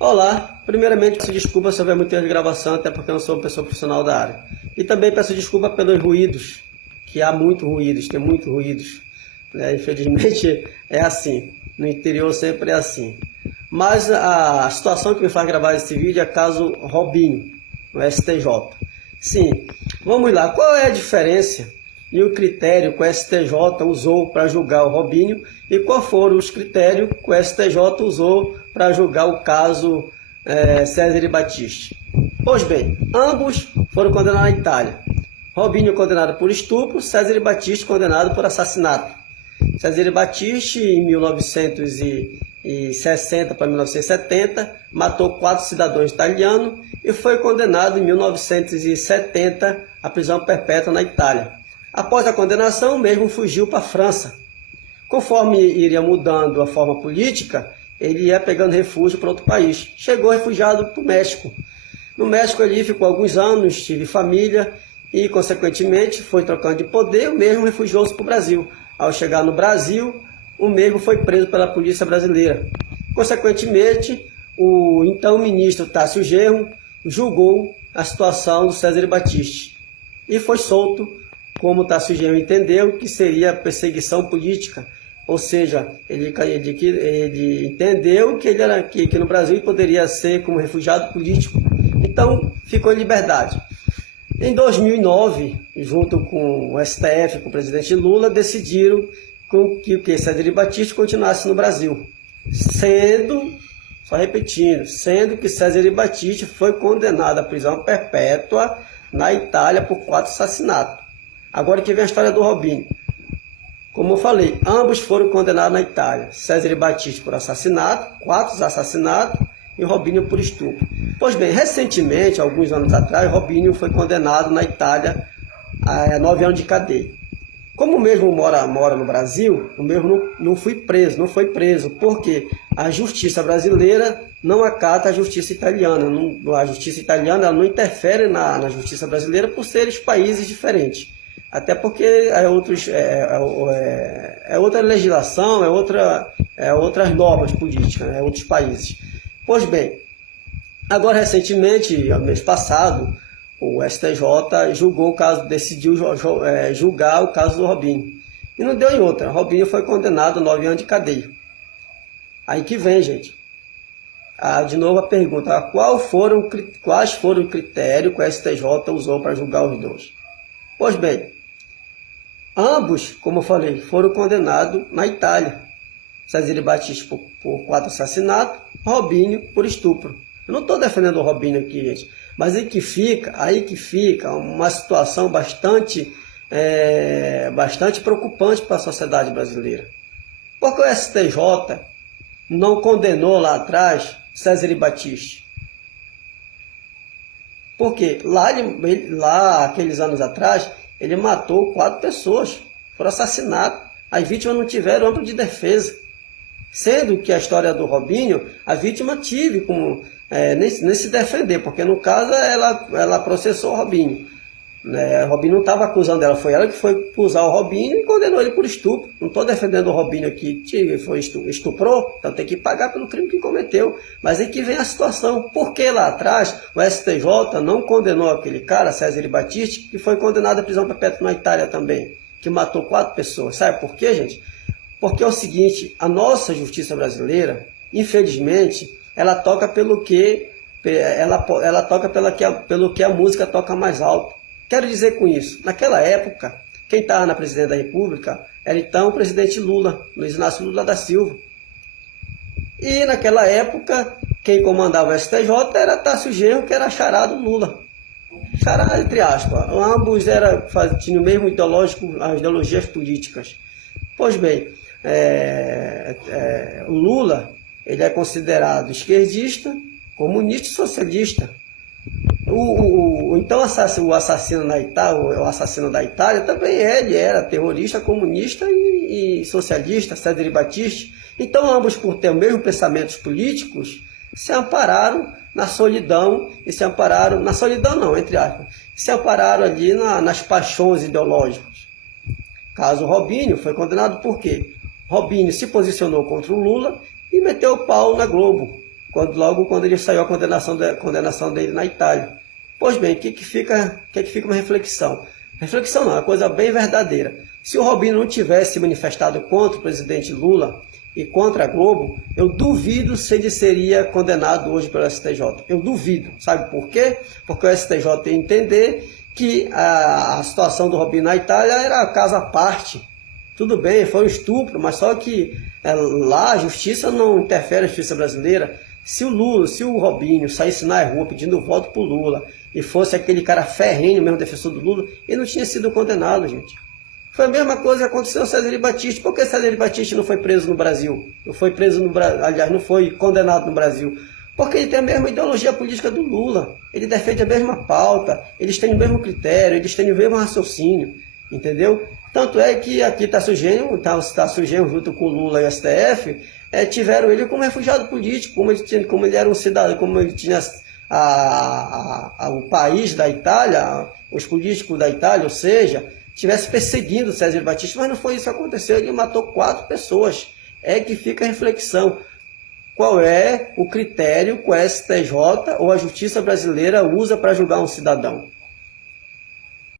Olá, primeiramente peço desculpa se houver muito erro de gravação, até porque eu não sou uma pessoa profissional da área. E também peço desculpa pelos ruídos, que há muito ruídos, tem muitos ruídos. Infelizmente é assim, no interior sempre é assim. Mas a situação que me faz gravar esse vídeo é caso Robinho, no STJ. Sim, vamos lá, qual é a diferença e o critério que o STJ usou para julgar o Robinho e quais foram os critérios que o STJ usou para julgar o caso César e Battisti? Pois bem, ambos foram condenados na Itália. Robinho condenado por estupro, César e Battisti condenado por assassinato. César e Battisti, em 1960 para 1970, matou 4 cidadãos italianos e foi condenado em 1970 à prisão perpétua na Itália. Após a condenação, o mesmo fugiu para a França. Conforme iria mudando a forma política, ele ia pegando refúgio para outro país. Chegou refugiado para o México. No México ele ficou alguns anos, tive família e, consequentemente, foi trocando de poder, o mesmo refugiou-se para o Brasil. Ao chegar no Brasil, o mesmo foi preso pela polícia brasileira. Consequentemente, o então ministro Tássio Genro julgou a situação do César e Battisti e foi solto, como Tássio Genro entendeu que seria perseguição política, ou seja, ele entendeu que no Brasil poderia ser como refugiado político, então ficou em liberdade. Em 2009, junto com o STF, com o presidente Lula, decidiram que César e Battisti continuasse no Brasil, sendo que César e Battisti foi condenado à prisão perpétua na Itália por 4 assassinatos. Agora que vem a história do Robinho. Como eu falei, ambos foram condenados na Itália. César e Battisti por assassinato, 4 assassinatos, e Robinho por estupro. Pois bem, recentemente, alguns anos atrás, Robinho foi condenado na Itália a 9 anos de cadeia. Como o mesmo mora no Brasil, o mesmo não foi preso, porque a justiça brasileira não acata a justiça italiana. A justiça italiana ela não interfere na justiça brasileira por serem países diferentes. Até porque é outra legislação, outras normas políticas, outros países. Pois bem, agora recentemente, mês passado, o STJ decidiu julgar o caso do Robinho. E não deu em outra. Robinho foi condenado a 9 anos de cadeia. Aí que vem, gente. De novo a pergunta, quais foram os critérios que o STJ usou para julgar os dois? Pois bem, ambos, como eu falei, foram condenados na Itália. César e Battisti por 4 assassinatos, Robinho por estupro. Eu não estou defendendo o Robinho aqui, gente, mas aí que fica uma situação bastante preocupante para a sociedade brasileira. Porque o STJ não condenou lá atrás César e Battisti? Porque lá aqueles anos atrás, ele matou 4 pessoas por assassinato. As vítimas não tiveram amplo de defesa. Sendo que a história do Robinho, a vítima tive como nem se defender, porque no caso ela processou o Robinho. O Robinho não estava acusando ela, foi ela que foi acusar o Robinho e condenou ele por estupro. Não estou defendendo o Robinho aqui, estuprou, então tem que pagar pelo crime que cometeu. Mas aí que vem a situação, porque lá atrás o STJ não condenou aquele cara, César e Battisti, que foi condenado à prisão perpétua na Itália também, que matou 4 pessoas. Sabe por quê, gente? Porque é o seguinte, a nossa justiça brasileira, infelizmente, ela toca pelo que a música toca mais alto. Quero dizer com isso, naquela época, quem estava na presidência da República era então o presidente Lula, Luiz Inácio Lula da Silva. E naquela época, quem comandava o STJ era Tássio Genro, que era charado Lula. Charado, entre aspas. Ambos tinham o mesmo as ideologias políticas. Pois bem, o Lula ele é considerado esquerdista, comunista e socialista. Então o assassino da Itália também ele era terrorista, comunista e socialista, César e Battisti. Então ambos, por ter os mesmos pensamentos políticos, se ampararam na solidão, se ampararam ali nas paixões ideológicas. Caso Robinho foi condenado por quê? Robinho se posicionou contra o Lula e meteu o pau na Globo. logo quando ele saiu a condenação dele na Itália. Pois bem, o que fica uma reflexão? Reflexão não, é uma coisa bem verdadeira. Se o Robinho não tivesse manifestado contra o presidente Lula e contra a Globo, eu duvido se ele seria condenado hoje pelo STJ. Eu duvido. Sabe por quê? Porque o STJ tem que entender que a situação do Robinho na Itália era caso à parte. Tudo bem, foi um estupro, mas só que lá a justiça não interfere na justiça brasileira. Se o Robinho saísse na rua pedindo voto pro Lula e fosse aquele cara ferrenho mesmo, defensor do Lula, ele não tinha sido condenado, gente. Foi a mesma coisa que aconteceu com César Battisti. Por que César Battisti não foi preso no Brasil? Não foi preso no Brasil, aliás, não foi condenado no Brasil. Porque ele tem a mesma ideologia política do Lula. Ele defende a mesma pauta, eles têm o mesmo critério, eles têm o mesmo raciocínio, entendeu? Tanto é que aqui está surgindo junto com o Lula e o STF, tiveram ele como refugiado político, como ele era um cidadão, como ele tinha o país da Itália, os políticos da Itália, ou seja, estivesse perseguindo César Battisti, mas não foi isso que aconteceu, ele matou 4 pessoas. É que fica a reflexão. Qual é o critério que o STJ ou a justiça brasileira usa para julgar um cidadão?